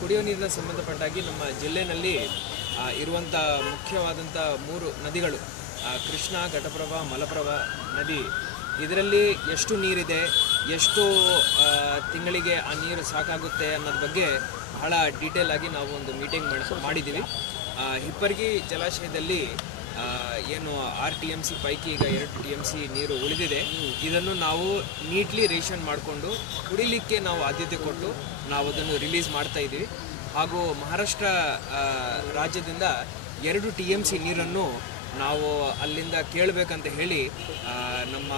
ಕುಡಿಯುವ ನೀರಿನ ಸಂಬಂಧಪಟ್ಟಾಗಿ ನಮ್ಮ ಜಿಲ್ಲೆಯಲ್ಲಿ ಇರುವಂಥ ಮುಖ್ಯವಾದಂಥ 3 ನದಿಗಳು ಕೃಷ್ಣ, ಘಟಪ್ರಭಾ, ಮಲಪ್ರಭಾ ನದಿ. ಇದರಲ್ಲಿ ಎಷ್ಟು ನೀರಿದೆ, ಎಷ್ಟು ತಿಂಗಳಿಗೆ ಆ ನೀರು ಸಾಕಾಗುತ್ತೆ ಅನ್ನೋದ್ರ ಬಗ್ಗೆ ಬಹಳ ಡೀಟೇಲ್ ಆಗಿ ನಾವು ಒಂದು ಮೀಟಿಂಗ್ ಮಾಡಿದ್ದೀವಿ. ಹಿಪ್ಪರ್ಗಿ ಜಲಾಶಯದಲ್ಲಿ ಏನು 6 TMC ಪೈಕಿ ಈಗ 2 TMC ನೀರು ಉಳಿದಿದೆ. ಇದನ್ನು ನಾವು ನೀಟ್ಲಿ ರೇಷನ್ ಮಾಡಿಕೊಂಡು ಕುಡಿಲಿಕ್ಕೆ ನಾವು ಆದ್ಯತೆ ಕೊಟ್ಟು ನಾವು ಅದನ್ನು ರಿಲೀಸ್ ಮಾಡ್ತಾ ಇದ್ದೀವಿ. ಹಾಗೂ ಮಹಾರಾಷ್ಟ್ರ ರಾಜ್ಯದಿಂದ 2 TMC ನೀರನ್ನು ನಾವು ಅಲ್ಲಿಂದ ಕೇಳಬೇಕಂತ ಹೇಳಿ ನಮ್ಮ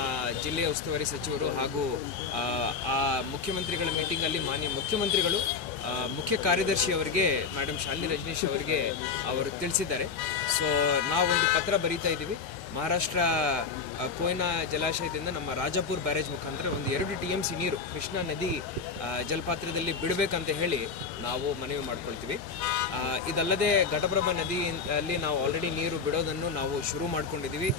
ಜಿಲ್ಲೆಯ ಉಸ್ತುವಾರಿ ಸಚಿವರು ಹಾಗೂ ಆ ಮುಖ್ಯಮಂತ್ರಿಗಳ ಮೀಟಿಂಗಲ್ಲಿ ಮಾನ್ಯ ಮುಖ್ಯಮಂತ್ರಿಗಳು ಮುಖ್ಯ ಕಾರ್ಯದರ್ಶಿಯವರಿಗೆ ಮೇಡಮ್ ಶಾಲಿನಿ ರಜನೀಶ್ ಅವರಿಗೆ ಅವರು ತಿಳಿಸಿದ್ದಾರೆ. ಸೊ ನಾವೊಂದು ಪತ್ರ ಬರೀತಾ ಇದ್ದೀವಿ. ಮಹಾರಾಷ್ಟ್ರ ಕೊಯ್ನಾ ಜಲಾಶಯದಿಂದ ನಮ್ಮ ರಾಜಾಪುರ ಬ್ಯಾರೇಜ್ ಮುಖಾಂತರ ಒಂದು 2 TMC ನೀರು ಕೃಷ್ಣಾ ನದಿ ಜಲಪಾತ್ರದಲ್ಲಿ ಬಿಡಬೇಕಂತ ಹೇಳಿ ನಾವು ಮನವಿ ಮಾಡ್ಕೊಳ್ತೀವಿ. ಇದಲ್ಲದೆ ಘಟಪ್ರಭಾ ನದಿಯಲ್ಲಿ ನಾವು ಆಲ್ರೆಡಿ ನೀರು ಬಿಡೋದನ್ನು ನಾವು ಶುರು ಮಾಡ್ಕೊಂಡಿದ್ದೀವಿ.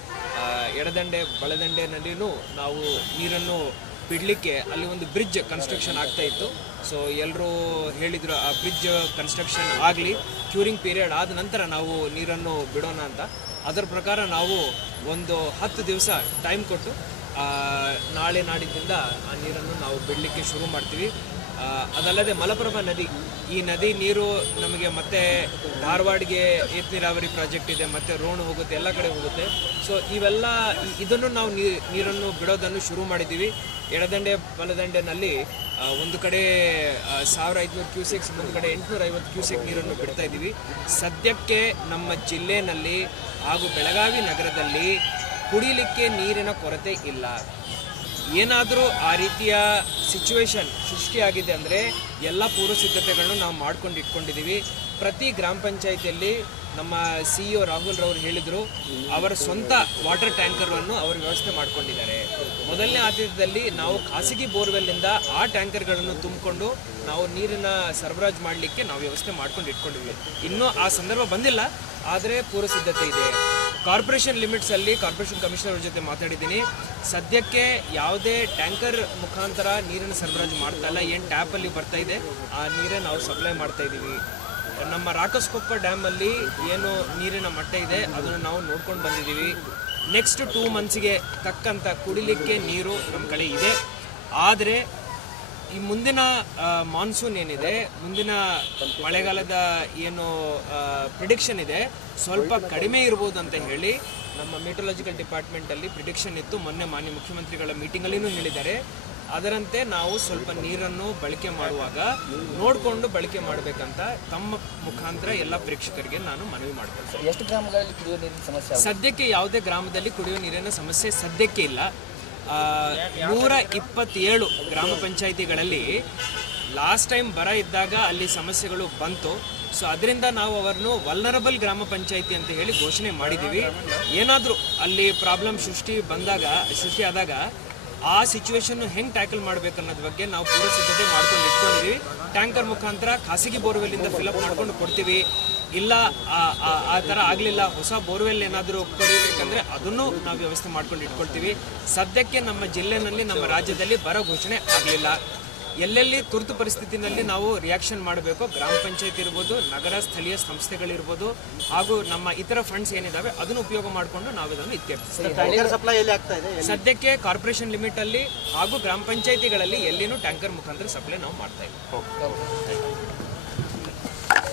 ಎಡದಂಡೆ ಬಲದಂಡೆನಲ್ಲಿಯೂ ನಾವು ನೀರನ್ನು ಬಿಡಲಿಕ್ಕೆ ಅಲ್ಲಿ ಒಂದು ಬ್ರಿಡ್ಜ್ ಕನ್ಸ್ಟ್ರಕ್ಷನ್ ಆಗ್ತಾ ಇತ್ತು. ಸೊ ಎಲ್ಲರೂ ಹೇಳಿದರು ಆ ಬ್ರಿಡ್ಜ್ ಕನ್ಸ್ಟ್ರಕ್ಷನ್ ಆಗಲಿ, ಕ್ಯೂರಿಂಗ್ ಪೀರಿಯಡ್ ಆದ ನಂತರ ನಾವು ನೀರನ್ನು ಬಿಡೋಣ ಅಂತ. ಅದರ ಪ್ರಕಾರ ನಾವು ಒಂದು 10 ದಿವಸ ಟೈಮ್ ಕೊಟ್ಟು ನಾಳೆ ನಾಡಿದ್ದಿಂದ ಆ ನೀರನ್ನು ನಾವು ಬಿಡಲಿಕ್ಕೆ ಶುರು ಮಾಡ್ತೀವಿ. ಅದಲ್ಲದೆ ಮಲಪ್ರಭಾ ನದಿ, ಈ ನದಿ ನೀರು ನಮಗೆ ಮತ್ತೆ ಧಾರವಾಡಿಗೆ ಏತ ನೀರಾವರಿ ಪ್ರಾಜೆಕ್ಟ್ ಇದೆ, ಮತ್ತು ರೋಣ ಹೋಗುತ್ತೆ, ಎಲ್ಲ ಕಡೆ ಹೋಗುತ್ತೆ. ಸೊ ಇದನ್ನು ನಾವು ನೀರನ್ನು ಬಿಡೋದನ್ನು ಶುರು ಮಾಡಿದ್ದೀವಿ. ಎಡದಂಡೆ ಬಲದಂಡೆನಲ್ಲಿ ಒಂದು ಕಡೆ 1500 ಕ್ಯೂಸೆಕ್ಸ್, ಇನ್ನೊಂದು ಕಡೆ 850 ಕ್ಯೂಸೆಕ್ ನೀರನ್ನು ಬಿಡ್ತಾ ಇದ್ದೀವಿ. ಸದ್ಯಕ್ಕೆ ನಮ್ಮ ಜಿಲ್ಲೆಯಲ್ಲಿ ಹಾಗೂ ಬೆಳಗಾವಿ ನಗರದಲ್ಲಿ ಕುಡಿಯಲಿಕ್ಕೆ ನೀರಿನ ಕೊರತೆ ಇಲ್ಲ. ಏನಾದರೂ ಆ ರೀತಿಯ ಸಿಚುವೇಶನ್ ಸೃಷ್ಟಿಯಾಗಿದೆ ಅಂದರೆ ಎಲ್ಲ ಪೂರ್ವ ಸಿದ್ಧತೆಗಳನ್ನು ನಾವು ಮಾಡ್ಕೊಂಡು ಇಟ್ಕೊಂಡಿದ್ದೀವಿ. ಪ್ರತಿ ಗ್ರಾಮ ಪಂಚಾಯಿತಿಯಲ್ಲಿ ನಮ್ಮ CEO ರಾಹುಲ್ ರವರು ಹೇಳಿದರು, ಅವರ ಸ್ವಂತ ವಾಟರ್ ಟ್ಯಾಂಕರ್ಗಳನ್ನು ಅವರು ವ್ಯವಸ್ಥೆ ಮಾಡ್ಕೊಂಡಿದ್ದಾರೆ. ಮೊದಲನೇ ಆದ್ಯತೆಯಲ್ಲಿ ನಾವು ಖಾಸಗಿ ಬೋರ್ವೆಲ್ನಿಂದ ಆ ಟ್ಯಾಂಕರ್ಗಳನ್ನು ತುಂಬಿಕೊಂಡು ನಾವು ನೀರಿನ ಸರಬರಾಜು ಮಾಡಲಿಕ್ಕೆ ನಾವು ವ್ಯವಸ್ಥೆ ಮಾಡ್ಕೊಂಡು ಇಟ್ಕೊಂಡಿದ್ದೀವಿ. ಇನ್ನೂ ಆ ಸಂದರ್ಭ ಬಂದಿಲ್ಲ, ಆದರೆ ಪೂರ್ವ ಸಿದ್ಧತೆ ಇದೆ. ಕಾರ್ಪೊರೇಷನ್ ಲಿಮಿಟ್ಸಲ್ಲಿ ಕಾರ್ಪೊರೇಷನ್ ಕಮಿಷನರ್ ಜೊತೆ ಮಾತಾಡಿದ್ದೀನಿ. ಸದ್ಯಕ್ಕೆ ಯಾವುದೇ ಟ್ಯಾಂಕರ್ ಮುಖಾಂತರ ನೀರಿನ ಸರಬರಾಜು ಮಾಡ್ತಾ ಇಲ್ಲ, ಏನು ಟ್ಯಾಪಲ್ಲಿ ಬರ್ತಾ ಇದೆ ಆ ನೀರೇ ನಾವು ಸಪ್ಲೈ ಮಾಡ್ತಾ ಇದ್ದೀವಿ. ನಮ್ಮ ರಾಕಸ್ಕೊಪ್ಪ ಡ್ಯಾಮಲ್ಲಿ ಏನು ನೀರಿನ ಮಟ್ಟ ಇದೆ ಅದನ್ನು ನಾವು ನೋಡ್ಕೊಂಡು ಬಂದಿದ್ದೀವಿ. ನೆಕ್ಸ್ಟ್ 2 ಮಂತ್ಸ್ಗೆ ತಕ್ಕಂಥ ಕುಡಿಲಿಕ್ಕೆ ನೀರು ನಮ್ಮ ಕಡೆ ಇದೆ. ಆದರೆ ಈ ಮುಂದಿನ ಮಾನ್ಸೂನ್ ಏನಿದೆ, ಮುಂದಿನ ಮಳೆಗಾಲದ ಏನು ಪ್ರಿಡಿಕ್ಷನ್ ಇದೆ, ಸ್ವಲ್ಪ ಕಡಿಮೆ ಇರ್ಬೋದು ಅಂತ ಹೇಳಿ ನಮ್ಮ ಮೆಟ್ರಲಾಜಿಕಲ್ ಡಿಪಾರ್ಟ್ಮೆಂಟಲ್ಲಿ ಪ್ರಿಡಿಕ್ಷನ್ ಇತ್ತು. ಮೊನ್ನೆ ಮಾನ್ಯ ಮುಖ್ಯಮಂತ್ರಿಗಳ ಮೀಟಿಂಗಲ್ಲಿನೂ ಹೇಳಿದ್ದಾರೆ. ಅದರಂತೆ ನಾವು ಸ್ವಲ್ಪ ನೀರನ್ನು ಬಳಕೆ ಮಾಡುವಾಗ ನೋಡಿಕೊಂಡು ಬಳಕೆ ಮಾಡಬೇಕಂತ ತಮ್ಮ ಮುಖಾಂತರ ಎಲ್ಲ ಪ್ರೇಕ್ಷಕರಿಗೆ ನಾನು ಮನವಿ ಮಾಡ್ಕೊಳ್ತೇನೆ. ಎಷ್ಟು ಗ್ರಾಮಗಳಲ್ಲಿ ಕುಡಿಯುವ ನೀರಿನ ಸಮಸ್ಯೆ? ಸದ್ಯಕ್ಕೆ ಯಾವುದೇ ಗ್ರಾಮದಲ್ಲಿ ಕುಡಿಯುವ ನೀರಿನ ಸಮಸ್ಯೆ ಸದ್ಯಕ್ಕೆ ಇಲ್ಲ. 127 ಗ್ರಾಮ ಪಂಚಾಯಿತಿಗಳಲ್ಲಿ ಲಾಸ್ಟ್ ಟೈಮ್ ಬರ ಇದ್ದಾಗ ಅಲ್ಲಿ ಸಮಸ್ಯೆಗಳು ಬಂತು. ಸೊ ಅದರಿಂದ ನಾವು ಅವರನ್ನು ವಲ್ನರಬಲ್ ಗ್ರಾಮ ಪಂಚಾಯಿತಿ ಅಂತ ಹೇಳಿ ಘೋಷಣೆ ಮಾಡಿದ್ದೀವಿ. ಏನಾದರೂ ಅಲ್ಲಿ ಪ್ರಾಬ್ಲಮ್ ಸೃಷ್ಟಿಯಾದಾಗ ಆ ಸಿಚುವೇಶನ್ನು ಹೆಂಗೆ ಟ್ಯಾಕಲ್ ಮಾಡಬೇಕು ಅನ್ನೋದ್ರ ಬಗ್ಗೆ ನಾವು ಪೂರ್ವ ಸಿದ್ಧತೆ ಮಾಡ್ಕೊಂಡು ಇಟ್ಕೊಂಡಿದ್ದೀವಿ. ಟ್ಯಾಂಕರ್ ಮುಖಾಂತರ ಖಾಸಗಿ ಬೋರ್ವೆಲ್ಲಿಂದ ಫಿಲಪ್ ಮಾಡ್ಕೊಂಡು ಕೊಡ್ತೀವಿ. ಇಲ್ಲ ಆ ಥರ ಆಗಲಿಲ್ಲ, ಹೊಸ ಬೋರ್ವೆಲ್ ಏನಾದರೂ ಕೊಡಬೇಕಂದ್ರೆ ಅದನ್ನು ನಾವು ವ್ಯವಸ್ಥೆ ಮಾಡ್ಕೊಂಡು ಇಟ್ಕೊಳ್ತೀವಿ. ಸದ್ಯಕ್ಕೆ ನಮ್ಮ ಜಿಲ್ಲೆಯಲ್ಲಿ, ನಮ್ಮ ರಾಜ್ಯದಲ್ಲಿ ಬರ ಘೋಷಣೆ ಆಗಲಿಲ್ಲ. ಎಲ್ಲೆಲ್ಲಿ ತುರ್ತು ಪರಿಸ್ಥಿತಿನಲ್ಲಿ ನಾವು ರಿಯಾಕ್ಷನ್ ಮಾಡಬೇಕು, ಗ್ರಾಮ ಪಂಚಾಯತ್ ಇರ್ಬೋದು, ನಗರ ಸ್ಥಳೀಯ ಸಂಸ್ಥೆಗಳಿರ್ಬೋದು, ಹಾಗೂ ನಮ್ಮ ಇತರ ಫಂಡ್ಸ್ ಏನಿದಾವೆ ಅದನ್ನು ಉಪಯೋಗ ಮಾಡಿಕೊಂಡು ನಾವು ಇದನ್ನು ಇತ್ಯರ್ಥಿಸ್ತೀವಿ. ಸದ್ಯಕ್ಕೆ ಕಾರ್ಪೊರೇಷನ್ ಲಿಮಿಟಲ್ಲಿ ಹಾಗೂ ಗ್ರಾಮ ಪಂಚಾಯಿತಿಗಳಲ್ಲಿ ಎಲ್ಲಿನೂ ಟ್ಯಾಂಕರ್ ಮುಖಾಂತರ ಸಪ್ಲೈ ನಾವು ಮಾಡ್ತಾ ಇದ್ದೀವಿ.